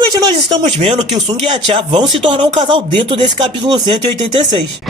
Realmente nós estamos vendo que o Sung e a Tia vão se tornar um casal dentro desse capítulo 186.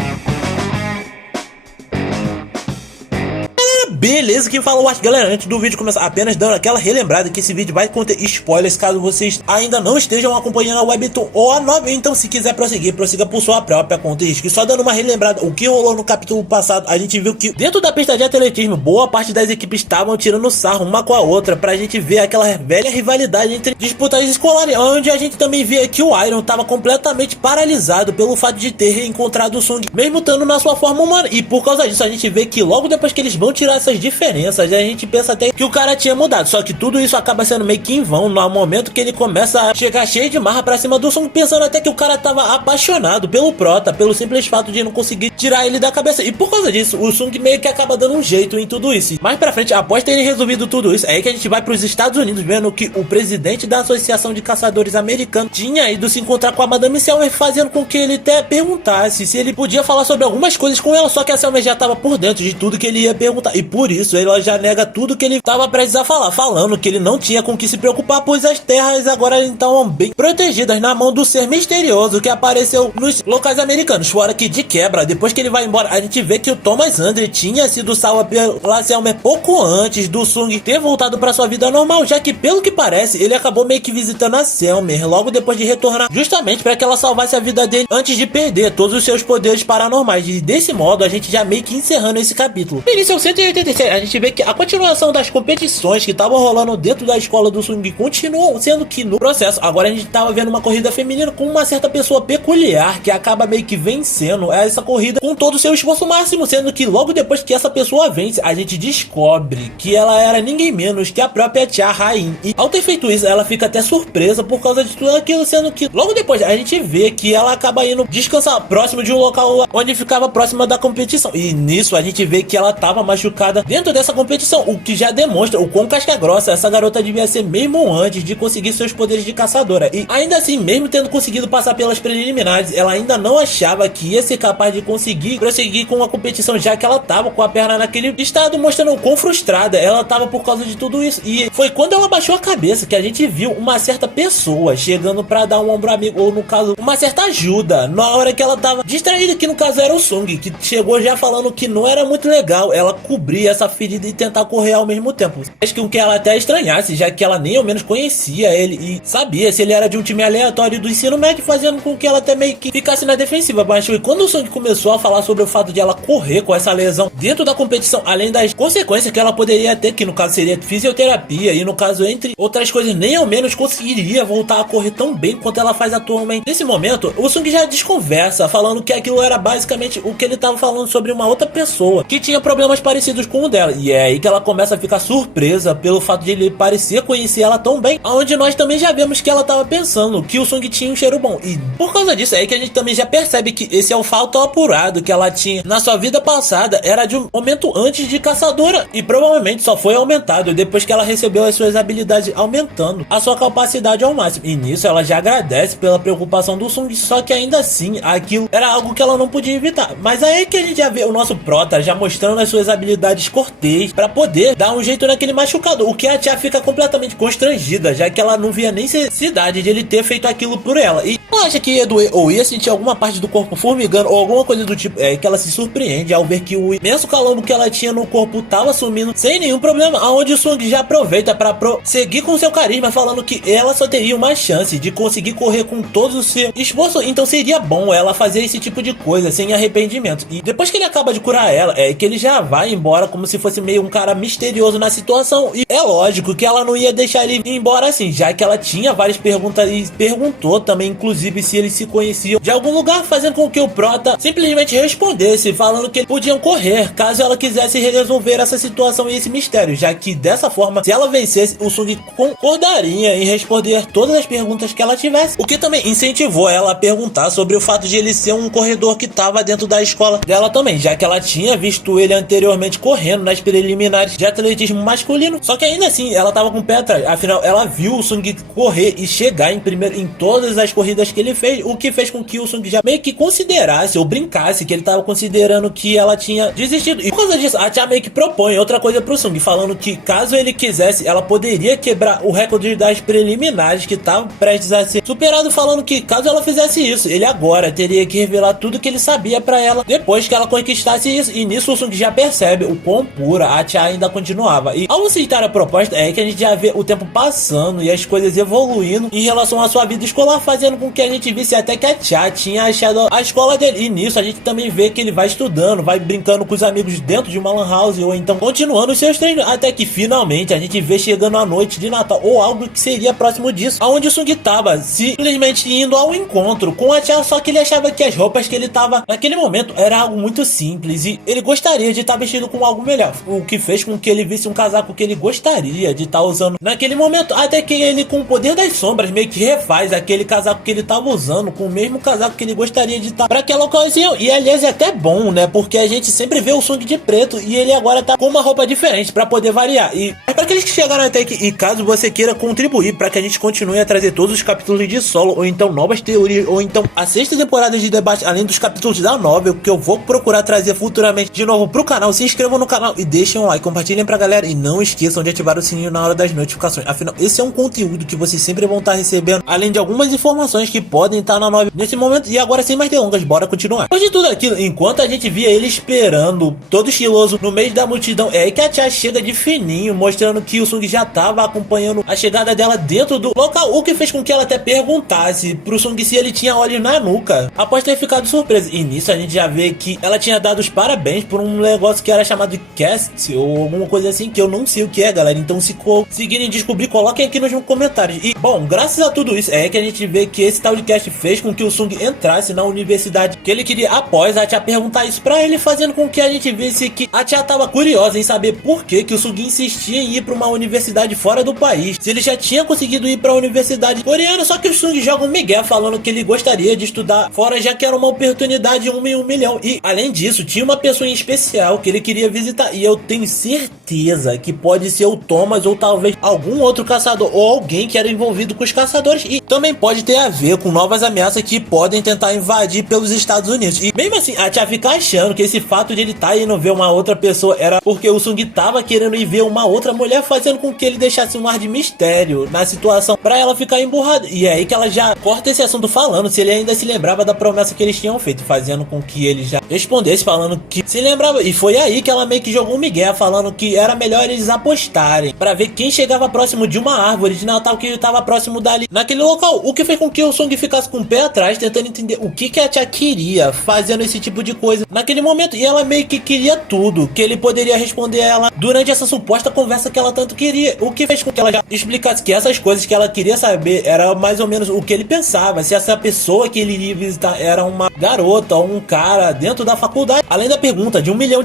Beleza, quem falou, acho, galera, antes do vídeo começar, apenas dando aquela relembrada que esse vídeo vai conter spoilers caso vocês ainda não estejam acompanhando a Webtoon ou a novela. Então se quiser prosseguir, prossiga por sua própria conta e risco. E só dando uma relembrada, o que rolou no capítulo passado, a gente viu que dentro da pista de atletismo, boa parte das equipes estavam tirando sarro uma com a outra, pra gente ver aquela velha rivalidade entre disputas escolares, onde a gente também via que o Iron tava completamente paralisado pelo fato de ter reencontrado o Sung, mesmo estando na sua forma humana. E por causa disso a gente vê que logo depois que eles vão tirar essas diferenças, a gente pensa até que o cara tinha mudado, só que tudo isso acaba sendo meio que em vão no momento que ele começa a chegar cheio de marra pra cima do Sung, pensando até que o cara tava apaixonado pelo Prota, pelo simples fato de não conseguir tirar ele da cabeça. E por causa disso, o Sung meio que acaba dando um jeito em tudo isso. Mais pra frente, após terem resolvido tudo isso, é aí que a gente vai pros Estados Unidos, vendo que o presidente da Associação de Caçadores Americanos tinha ido se encontrar com a Madame Selmer, fazendo com que ele até perguntasse se ele podia falar sobre algumas coisas com ela, só que a Selmer já tava por dentro de tudo que ele ia perguntar, e por isso ela já nega tudo que ele estava prestes a falar, falando que ele não tinha com que se preocupar, pois as terras agora estavam bem protegidas na mão do ser misterioso que apareceu nos locais americanos. Fora que, de quebra, depois que ele vai embora, a gente vê que o Thomas Andre tinha sido salvo pela Selmer pouco antes do Sung ter voltado para sua vida normal, já que, pelo que parece, ele acabou meio que visitando a Selmer logo depois de retornar, justamente para que ela salvasse a vida dele antes de perder todos os seus poderes paranormais. E desse modo a gente já meio que encerrando esse capítulo. Início 186, a gente vê que a continuação das competições que estavam rolando dentro da escola do Sung continuou, sendo que no processo agora a gente tava vendo uma corrida feminina com uma certa pessoa peculiar que acaba meio que vencendo essa corrida com todo o seu esforço máximo, sendo que logo depois que essa pessoa vence, a gente descobre que ela era ninguém menos que a própria Tia Rain. E ao ter feito isso, ela fica até surpresa por causa de tudo aquilo, sendo que logo depois a gente vê que ela acaba indo descansar próximo de um local onde ficava próxima da competição. E nisso a gente vê que ela tava machucada dentro dessa competição, o que já demonstra o quão casca grossa essa garota devia ser mesmo antes de conseguir seus poderes de caçadora. E ainda assim, mesmo tendo conseguido passar pelas preliminares, ela ainda não achava que ia ser capaz de conseguir prosseguir com a competição, já que ela tava com a perna naquele estado, mostrando o quão frustrada ela tava por causa de tudo isso. E foi quando ela baixou a cabeça que a gente viu uma certa pessoa chegando pra dar um ombro amigo, ou no caso, uma certa ajuda, na hora que ela tava distraída, que no caso era o Sung, que chegou já falando que não era muito legal ela cobrir essa ferida e tentar correr ao mesmo tempo. Acho que ela até estranhasse, já que ela nem ao menos conhecia ele e sabia se ele era de um time aleatório do ensino médio, fazendo com que ela até meio que ficasse na defensiva. Mas foi quando o Sung começou a falar sobre o fato de ela correr com essa lesão dentro da competição, além das consequências que ela poderia ter, que no caso seria fisioterapia, e no caso, entre outras coisas, nem ao menos conseguiria voltar a correr tão bem quanto ela faz atualmente. Nesse momento, o Sung já desconversa, falando que aquilo era basicamente o que ele estava falando sobre uma outra pessoa que tinha problemas parecidos com o dela. E é aí que ela começa a ficar surpresa pelo fato de ele parecer conhecer ela tão bem, onde nós também já vemos que ela tava pensando que o Sung tinha um cheiro bom. E por causa disso é aí que a gente também já percebe que esse olfato apurado que ela tinha na sua vida passada era de um momento antes de caçadora, e provavelmente só foi aumentado depois que ela recebeu as suas habilidades, aumentando a sua capacidade ao máximo. E nisso ela já agradece pela preocupação do Sung, só que ainda assim aquilo era algo que ela não podia evitar. Mas aí que a gente já vê o nosso Prota já mostrando as suas habilidades cortês pra poder dar um jeito naquele machucado, o que a Tia fica completamente constrangida, já que ela não via nem necessidade de ele ter feito aquilo por ela. E ela acha que ia doer ou ia sentir alguma parte do corpo formigando ou alguma coisa do tipo. É que ela se surpreende ao ver que o imenso calombo que ela tinha no corpo tava sumindo sem nenhum problema, aonde o Sung já aproveita para prosseguir com seu carisma, falando que ela só teria uma chance de conseguir correr com todo o seu esforço, então seria bom ela fazer esse tipo de coisa sem arrependimento. E depois que ele acaba de curar ela, é que ele já vai embora como se fosse meio um cara misterioso na situação. E é lógico que ela não ia deixar ele ir embora assim, já que ela tinha várias perguntas e perguntou também, inclusive, se eles se conheciam de algum lugar, fazendo com que o Prota simplesmente respondesse, falando que eles podiam correr caso ela quisesse resolver essa situação e esse mistério, já que dessa forma, se ela vencesse, o Sung concordaria em responder todas as perguntas que ela tivesse, o que também incentivou ela a perguntar sobre o fato de ele ser um corredor que estava dentro da escola dela também, já que ela tinha visto ele anteriormente correr correndo nas preliminares de atletismo masculino. Só que ainda assim, ela tava com o pé atrás. Afinal, ela viu o Sung correr e chegar em primeiro em todas as corridas que ele fez, o que fez com que o Sung já meio que considerasse ou brincasse que ele tava considerando que ela tinha desistido. E por causa disso, a Tia meio que propõe outra coisa pro Sung, falando que caso ele quisesse, ela poderia quebrar o recorde das preliminares que tava prestes a ser superado, falando que caso ela fizesse isso, ele agora teria que revelar tudo que ele sabia pra ela depois que ela conquistasse isso. E nisso o Sung já percebe o quão pura a Tia ainda continuava. E ao aceitar a proposta, é que a gente já vê o tempo passando e as coisas evoluindo em relação à sua vida escolar, fazendo com que a gente visse até que a Tia tinha achado a escola dele. E nisso a gente também vê que ele vai estudando, vai brincando com os amigos dentro de uma lan house, ou então continuando os seus treinos, até que finalmente a gente vê chegando a noite de Natal, ou algo que seria próximo disso, aonde o Sung tava simplesmente indo ao encontro com a Tia, só que ele achava que as roupas que ele tava naquele momento era algo muito simples e ele gostaria de estar vestido com algo melhor, o que fez com que ele visse um casaco que ele gostaria de estar usando naquele momento, até que ele, com o poder das sombras, meio que refaz aquele casaco que ele tava usando com o mesmo casaco que ele gostaria de estar para aquela ocasião. E aliás é até bom, né, porque a gente sempre vê o Sung de preto e ele agora tá com uma roupa diferente para poder variar. E para aqueles que chegaram até aqui, e caso você queira contribuir para que a gente continue a trazer todos os capítulos de Solo, ou então novas teorias, ou então a sexta temporada de debate, além dos capítulos da novel, que eu vou procurar trazer futuramente de novo pro canal, se inscrevam no canal e deixem um like, compartilhem pra galera e não esqueçam de ativar o sininho na hora das notificações. Afinal, esse é um conteúdo que vocês sempre vão estar recebendo, além de algumas informações que podem estar na novel nesse momento. E agora, sem mais delongas, bora continuar. Depois de tudo aquilo, enquanto a gente via ele esperando, todo estiloso, no meio da multidão, é aí que a Tia chega de fininho, mostrando que o Sung já tava acompanhando a chegada dela dentro do local, o que fez com que ela até perguntasse pro Sung se ele tinha olhos na nuca, após ter ficado surpresa. E nisso a gente já vê que ela tinha dado os parabéns por um negócio que era chamado de cast, ou alguma coisa assim, que eu não sei o que é, galera. Então se conseguirem descobrir, coloquem aqui nos comentários. E bom, graças a tudo isso, é que a gente vê que esse tal de cast fez com que o Sung entrasse na universidade que ele queria, após a Tia perguntar isso pra ele, fazendo com que a gente visse que a Tia tava curiosa em saber por que o Sung insistia em ir pra uma universidade fora do país, se ele já tinha conseguido ir pra universidade coreana. Só que o Sung joga um migué falando que ele gostaria de estudar fora, já que era uma oportunidade de 1 em 1 milhão. E além disso, tinha uma pessoa em especial que ele queria visitar, e eu tenho certeza que pode ser o Thomas, ou talvez algum outro caçador, ou alguém que era envolvido com os caçadores, e também pode ter a ver com novas ameaças que podem tentar invadir pelos Estados Unidos. E mesmo assim, a Tia fica achando que esse fato de ele estar indo ver uma outra pessoa era porque o Sung tava querendo ir ver uma outra mulher, fazendo com que ele deixasse um ar de mistério na situação pra ela ficar emburrada. E é aí que ela já corta esse assunto, falando se ele ainda se lembrava da promessa que eles tinham feito, fazendo com que ele já respondesse falando que se lembrava. E foi aí que ela meio que jogou um migué, falando que era melhor eles apostarem pra ver quem chegava próximo de uma árvore de Natal que estava próximo dali, naquele local, o que fez com que o Sung ficasse com o pé atrás, tentando entender o que a Tia queria fazendo esse tipo de coisa naquele momento. E ela meio que queria tudo que ele poderia responder a ela durante essa suposta conversa que ela tanto queria, o que fez com que ela já explicasse que essas coisas que ela queria saber era mais ou menos o que ele pensava, se essa pessoa que ele iria visitar era uma garota ou um cara dentro da faculdade, além da pergunta de $1 milhão,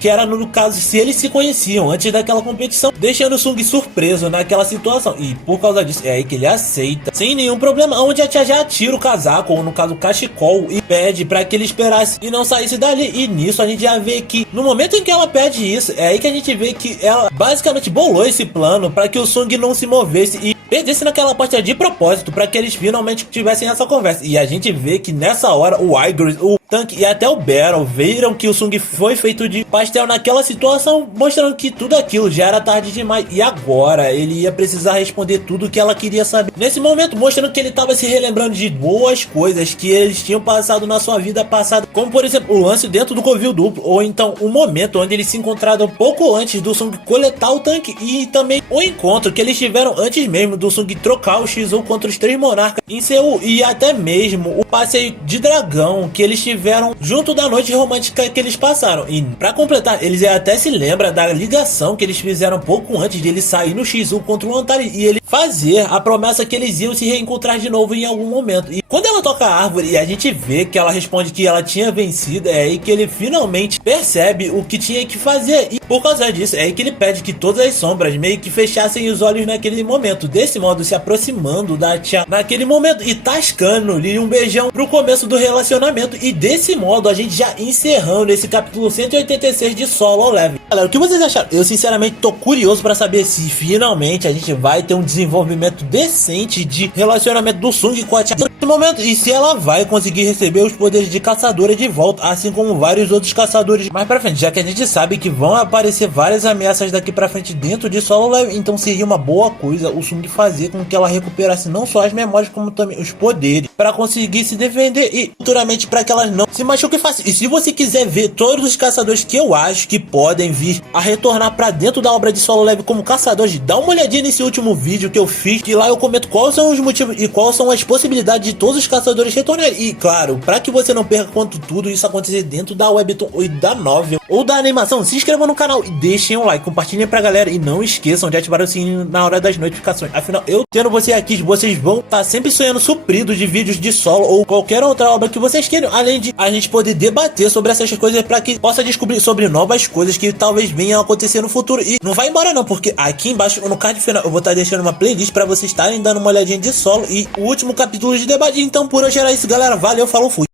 que era no caso se eles se conheciam antes daquela competição, deixando o Sung surpreso naquela situação. E por causa disso é aí que ele aceita sem nenhum problema, onde a Tia já tira o casaco, ou no caso o cachecol, e pede pra que ele esperasse e não saísse dali. E nisso a gente já vê que no momento em que ela pede isso, é aí que a gente vê que ela basicamente bolou esse plano para que o Sung não se movesse e perdesse naquela partida de propósito, para que eles finalmente tivessem essa conversa. E a gente vê que nessa hora o Igor, o Tank e até o Battle viram que o Sung foi feito de pastel naquela situação, mostrando que tudo aquilo já era tarde demais e agora ele ia precisar responder tudo o que ela queria saber. Nesse momento, mostrando que ele estava se relembrando de boas coisas que eles tinham passado na sua vida passada, como por exemplo o lance dentro do covil duplo, ou então o momento onde eles se encontraram pouco antes do Sung coletar o tanque, e também o encontro que eles tiveram antes mesmo do Sung trocar o X1 contra os 3 monarcas em Seul, e até mesmo o passeio de dragão que eles tiveram junto da noite romântica que eles passaram. E pra completar, eles até se lembram da ligação que eles fizeram pouco antes de ele sair no X1 contra o Antari e ele fazer a promessa que eles iam se reencontrar de novo em algum momento. E quando ela ela toca a árvore e a gente vê que ela responde que ela tinha vencido, é aí que ele finalmente percebe o que tinha que fazer. E por causa disso, é aí que ele pede que todas as sombras meio que fechassem os olhos naquele momento. Desse modo, se aproximando da tia naquele momento e tascando-lhe um beijão pro começo do relacionamento. E desse modo, a gente já encerrando esse capítulo 186 de Solo Leveling. Galera, o que vocês acharam? Eu sinceramente tô curioso pra saber se finalmente a gente vai ter um desenvolvimento decente de relacionamento do Sung com a tia nesse momento, e se ela vai conseguir receber os poderes de caçadora de volta, assim como vários outros caçadores mais pra frente, já que a gente sabe que vão aparecer várias ameaças daqui pra frente dentro de Solo Leveling. Então seria uma boa coisa o Sung fazer com que ela recuperasse não só as memórias, como também os poderes, para conseguir se defender e futuramente para que elas não se machuquem fácil. E se você quiser ver todos os caçadores que eu acho que podem vir a retornar para dentro da obra de Solo Leveling como caçadores, dá uma olhadinha nesse último vídeo que eu fiz, que lá eu comento quais são os motivos e quais são as possibilidades de todos os caçadores retornarem. E claro, para que você não perca quanto tudo isso acontecer dentro da webtoon ou da novel ou da animação, se inscrevam no canal e deixem um like, compartilhem pra galera e não esqueçam de ativar o sininho na hora das notificações. Afinal, eu tendo você aqui, vocês vão estar sempre sonhando supridos de vídeos de Solo ou qualquer outra obra que vocês queiram, além de a gente poder debater sobre essas coisas para que possa descobrir sobre novas coisas que talvez venham a acontecer no futuro. E não vai embora não, porque aqui embaixo no card final eu vou estar deixando uma playlist para vocês estarem dando uma olhadinha de Solo e o último capítulo de debate. Então por hoje era isso, galera, valeu, falou, fui.